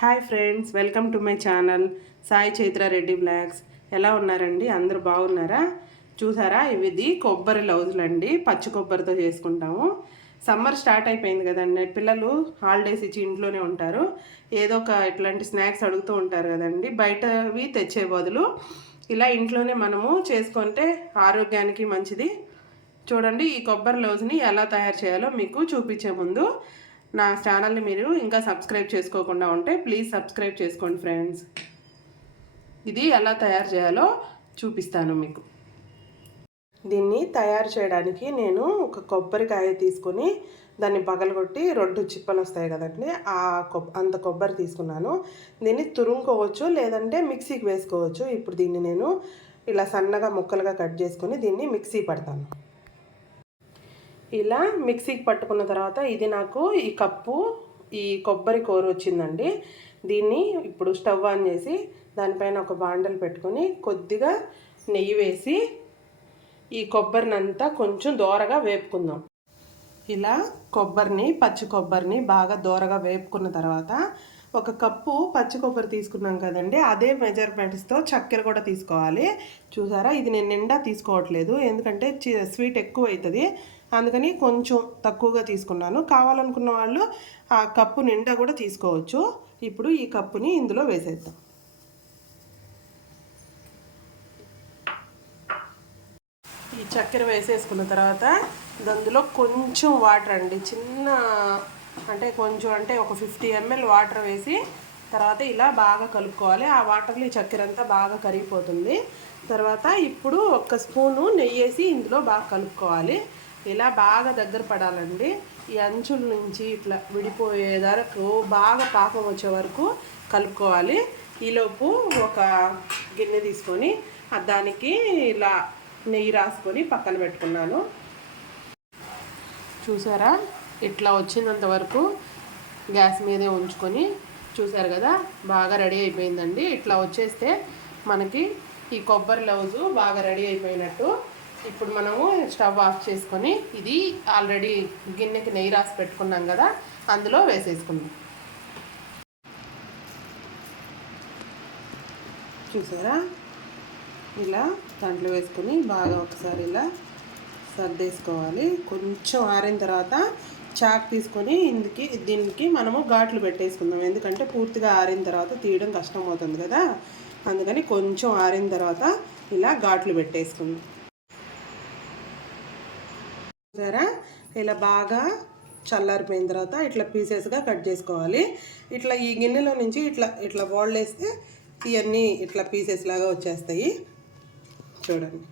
Hi friends, welcome to my channel Sai Chaitra Reddy blogs. ఎలా ఉన్నారండి? అందరూ బాగున్నారా? చూసారా, ఇది కొబ్బరి లౌజులు అండి. పచ్చి కొబ్బరితో చేసుకుంటాము. సమ్మర్ స్టార్ట్ అయిపోయింది కదండి. పిల్లలు హాలిడేస్ ఇచ్చి ఇంట్లోనే ఉంటారు. ఏదో ఒక ఇట్లాంటి స్నాక్స్ అడుగుతూ ఉంటారు కదండి. బయటవి తెచ్చే బదులు ఇలా ఇంట్లోనే మనము చేసుకుంటే ఆరోగ్యానికి మంచిది. చూడండి, ఈ కొబ్బరి లౌజ్ని ఎలా తయారు చేయాలో మీకు చూపించే ముందు నా ఛానల్ని మీరు ఇంకా సబ్స్క్రైబ్ చేసుకోకుండా ఉంటే ప్లీజ్ సబ్స్క్రైబ్ చేసుకోండి ఫ్రెండ్స్. ఇది ఎలా తయారు చేయాలో చూపిస్తాను మీకు. దీన్ని తయారు చేయడానికి నేను ఒక కొబ్బరికాయ తీసుకొని దాన్ని పగలగొట్టి 2 చిప్పలు వస్తాయి కదండి, అంత కొబ్బరి తీసుకున్నాను. దీన్ని తురుముకోవచ్చు, లేదంటే మిక్సీకి వేసుకోవచ్చు. ఇప్పుడు దీన్ని నేను ఇలా సన్నగా ముక్కలుగా కట్ చేసుకొని దీన్ని మిక్సీ పడతాను. ఇలా మిక్సీకి పట్టుకున్న తర్వాత ఇది నాకు ఈ కప్పు ఈ కొబ్బరి కూర వచ్చిందండి. దీన్ని ఇప్పుడు స్టవ్ ఆన్ చేసి దానిపైన ఒక బాండలు పెట్టుకొని కొద్దిగా నెయ్యి వేసి ఈ కొబ్బరినంతా కొంచెం దోరగా వేపుకుందాం. ఇలా పచ్చి కొబ్బరిని బాగా దోరగా వేపుకున్న తర్వాత ఒక కప్పు పచ్చి కొబ్బరి తీసుకున్నాం కదండి, అదే మెజర్మెంట్స్తో చక్కెర కూడా తీసుకోవాలి. చూసారా, ఇది నేను నిండా తీసుకోవట్లేదు, ఎందుకంటే స్వీట్ ఎక్కువ అవుతుంది. అందుకని కొంచెం తక్కువగా తీసుకున్నాను. కావాలనుకున్న వాళ్ళు ఆ కప్పు నిండా కూడా తీసుకోవచ్చు. ఇప్పుడు ఈ కప్పుని ఇందులో వేసేద్దాం. ఈ చక్కెర వేసేసుకున్న తర్వాత అందులో కొంచెం వాటర్ అండి, చిన్న అంటే ఒక 50 ml వాటర్ వేసి తర్వాత ఇలా బాగా కలుపుకోవాలి. ఆ వాటర్లో ఈ చక్కెర అంతా బాగా కరిగిపోతుంది. తర్వాత ఇప్పుడు 1 స్పూను నెయ్యి వేసి ఇందులో బాగా కలుపుకోవాలి. ఇలా బాగా దగ్గర పడాలండి. ఈ అంచుల నుంచి ఇట్లా విడిపోయే వరకు బాగా పాకం వచ్చే వరకు కలుపుకోవాలి. ఈలోపు ఒక గిన్నె తీసుకొని దానికి ఇలా నెయ్యి రాసుకొని పక్కన పెట్టుకున్నాను. చూసారా, ఇట్లా వచ్చినంత వరకు గ్యాస్ మీదే ఉంచుకొని చూసారు కదా, బాగా రెడీ అయిపోయిందండి. ఇట్లా వచ్చేస్తే మనకి ఈ కొబ్బరి లౌజు బాగా రెడీ అయిపోయినట్టు. ఇప్పుడు మనము స్టవ్ ఆఫ్ చేసుకొని ఇది ఆల్రెడీ గిన్నెకి నెయ్యి రాసి పెట్టుకున్నాం కదా, అందులో వేసేసుకుందాం. చూసారా, ఇలా దాంట్లో వేసుకొని బాగా ఒకసారి ఇలా సర్దేసుకోవాలి. కొంచెం ఆరిన తర్వాత చాక్ తీసుకొని దీనికి మనము ఘాట్లు పెట్టేసుకుందాం. ఎందుకంటే పూర్తిగా ఆరిన తర్వాత తీయడం కష్టం అవుతుంది కదా, అందుకని కొంచెం ఆరిన తర్వాత ఇలా ఘాట్లు పెట్టేసుకుందాం. సరే, ఇలా బాగా చల్లారిపోయిన తర్వాత ఇట్లా పీసెస్గా కట్ చేసుకోవాలి. ఇట్లా ఈ గిన్నెలో నుంచి ఇట్లా బౌల్ వేస్తే ఇవన్నీ ఇట్లా పీసెస్ లాగా వచ్చేస్తాయి. చూడండి.